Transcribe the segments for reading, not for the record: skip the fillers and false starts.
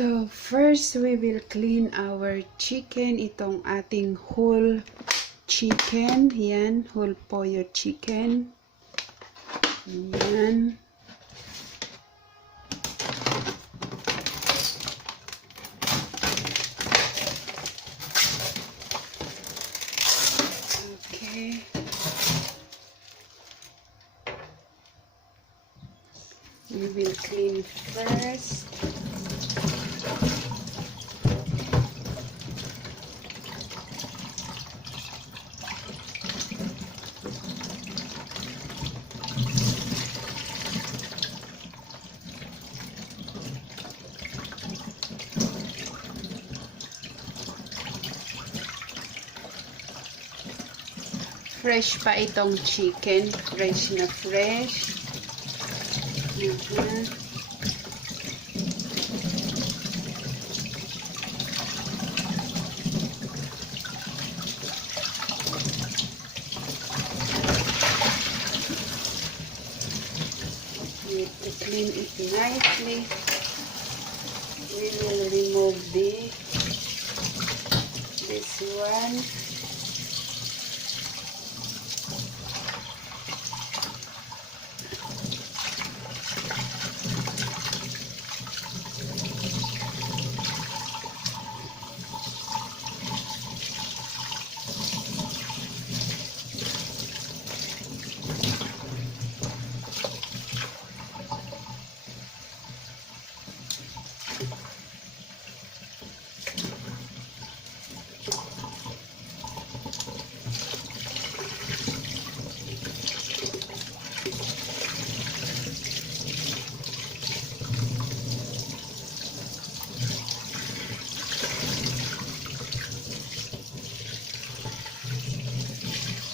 So, first we will clean our chicken. Itong ating whole chicken. Yan, whole pollo chicken. Yan. Okay. We will clean first. Fresh pa itong chicken. Fresh na fresh. We have to clean it nicely. We will remove this one.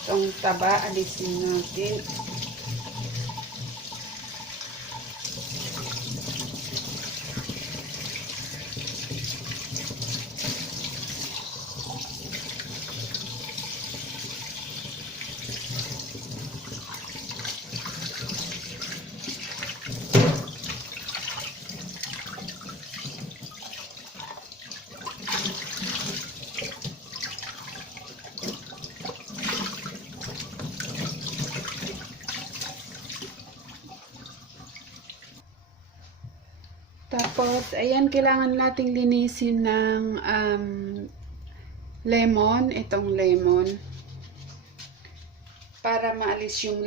Itong taba, alisin natin. Tapos, ayan, kailangan nating linisin ng lemon, itong lemon. Para maalis yung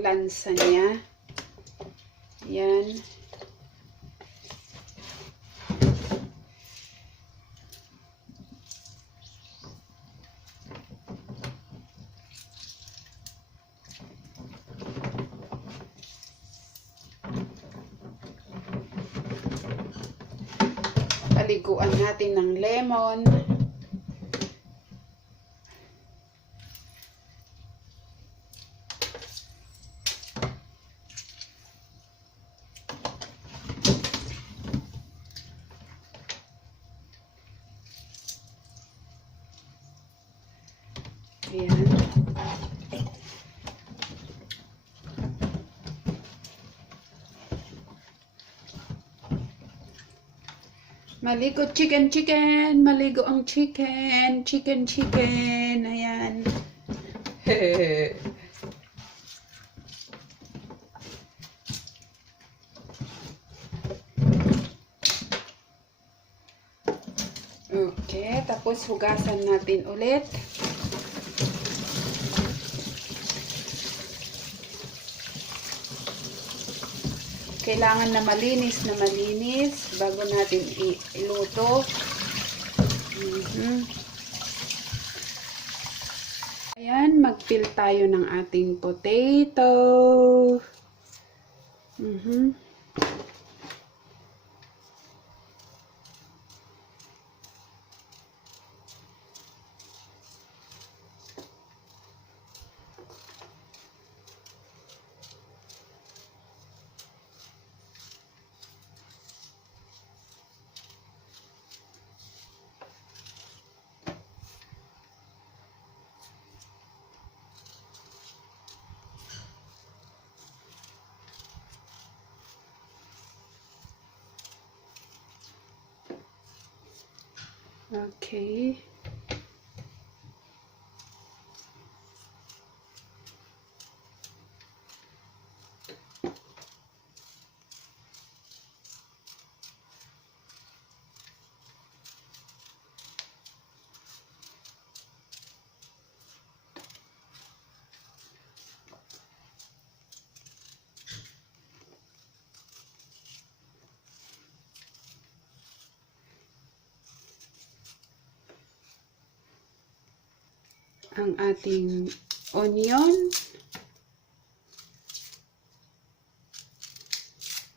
lansa niya. Ayan. Paliguan natin ng lemon. Ayan. Maligo chicken. Maligo ang chicken. Chicken. Ayan. Okay, tapos hugasan natin ulit. Kailangan na malinis bago natin iluto. Ayan, mag-peel tayo ng ating potato. Okay. Ang ating onion.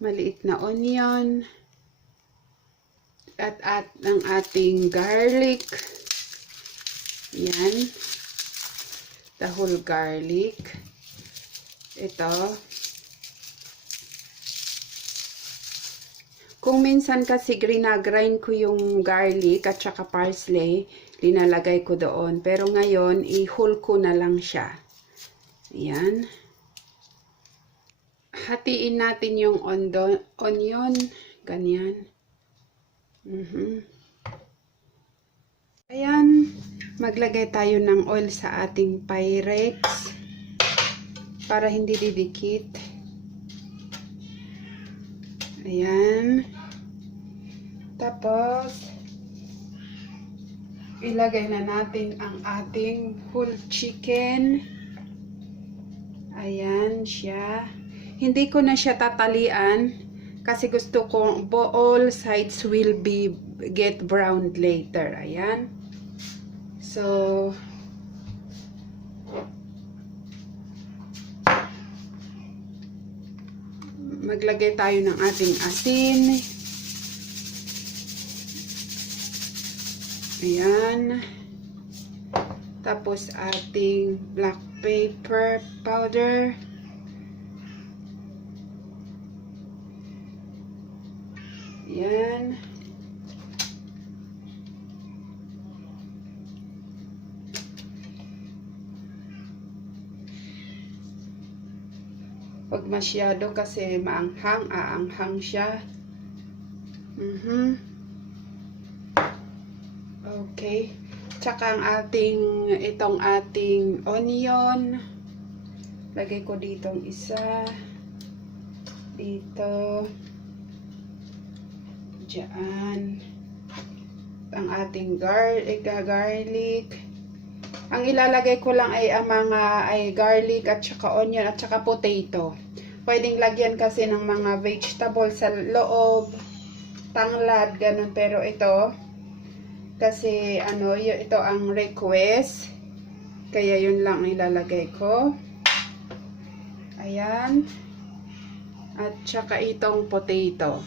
Maliit na onion. At ang ating garlic. Yan. The whole garlic. Ito. Kung minsan kasi ginagrind ko yung garlic at saka parsley, linalagay ko doon. Pero ngayon, i-whole ko na lang siya. Ayan. Hatiin natin yung onion. Ganyan. Ayan. Maglagay tayo ng oil sa ating Pyrex para hindi didikit. Ayan. Tapos, ilagay na natin ang ating whole chicken. Ayan siya. Hindi ko na siya tatalian kasi gusto ko all sides will be get browned later. Ayan. So, maglagay tayo ng ating asin. Ayan. Tapos ating black pepper powder. Ayan. Pag masyado kasi maanghang, aanghang siya. Okay. Tsaka ang itong ating onion. Lagay ko ditong isa. Dito. Diyan. Ang ating garlic. Ang ilalagay ko lang ay ang mga garlic at saka onion at saka potato. Pwedeng lagyan kasi ng mga vegetable sa loob, tanglad, ganun. Pero ito, kasi ito ang request. Kaya yun lang ilalagay ko. Ayan. At saka itong potato.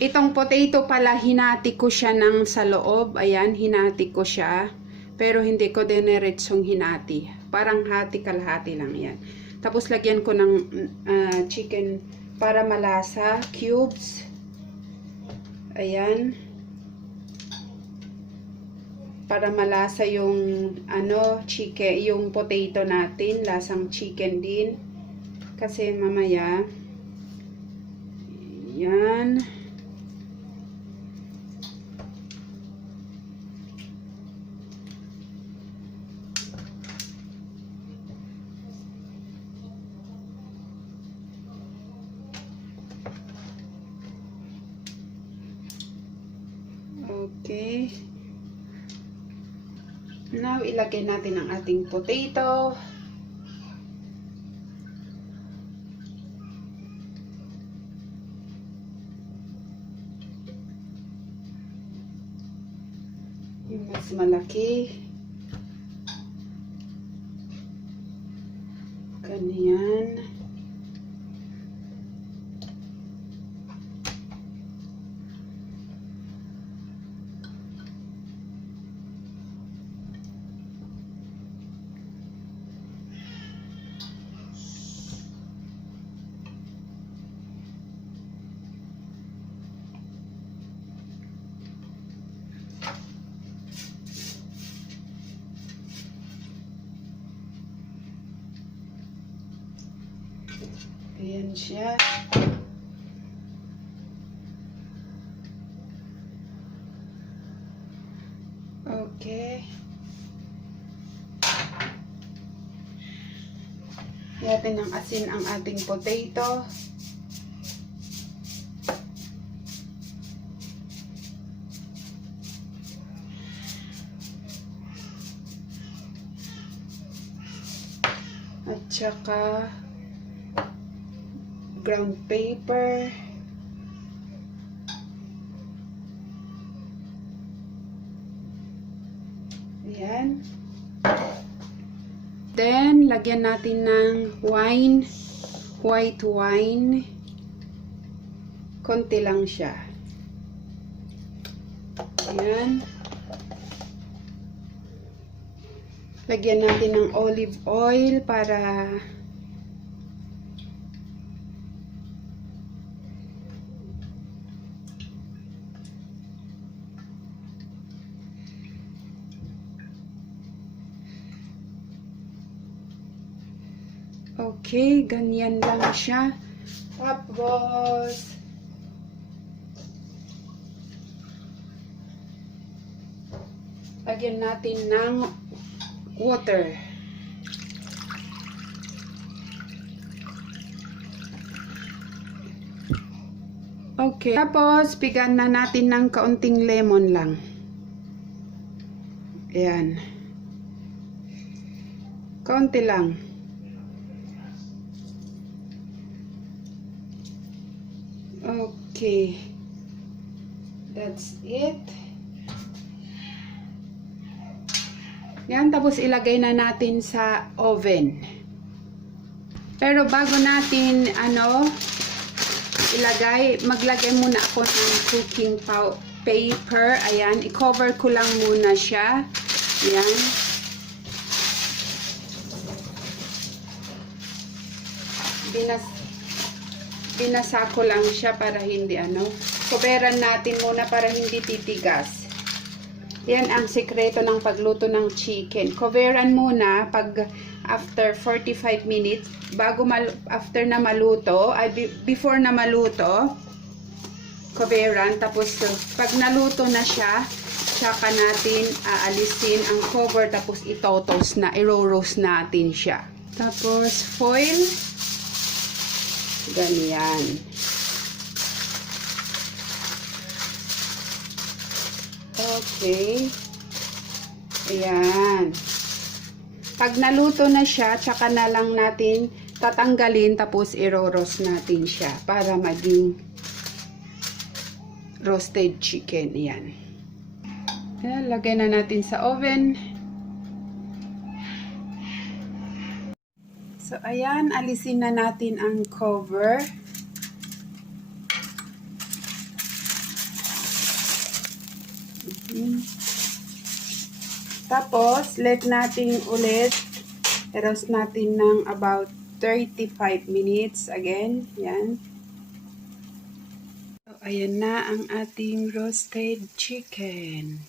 Itong potato pala, hinati ko siya ng sa loob. Ayan, hinati ko siya. Pero hindi ko dineretsong hinati. Parang hati kalahati lang yan. Tapos lagyan ko ng chicken para malasa. Cubes. Ayan. Para malasa yung chicken, yung potato natin. Lasang chicken din. Kasi mamaya. Ayan. Okay. Now, ilagay natin ang ating potato. Yung mas malaki. Ganyan. Ayan siya. Okay. Natin ng asin ang ating potato. At saka ground paper. Ayan. Then, lagyan natin ng wine. White wine. Konti lang siya. Ayan. Lagyan natin ng olive oil para okay, ganyan lang siya. Tapos lagyan natin ng water. Okay. Tapos, bigyan na natin ng kaunting lemon lang. Ayan. Kaunti lang. Okay. That's it. Yan, tapos ilagay na natin sa oven. Pero bago natin, ilagay, maglagay muna ako ng cooking paper. Ayan, i-cover ko lang muna siya. Ayan. Binasa ko lang siya para hindi, coveran natin muna para hindi titigas. Yan ang sekreto ng pagluto ng chicken. Coveran muna pag after 45 minutes, after na maluto, before na maluto, coveran. Tapos pag naluto na siya, saka natin aalisin ang cover, tapos ito-toast na, i-roast natin siya. Tapos foil, ganyan. Okay. Ayan. Pag naluto na siya, tsaka na lang natin tatanggalin, tapos i-roast natin siya para maging roasted chicken. Ayan. Ayan, lagay na natin sa oven. So, ayan, alisin na natin ang cover. Tapos, let natin ulit i-roast natin ng about 35 minutes again. Yan. So, ayan na ang ating roasted chicken.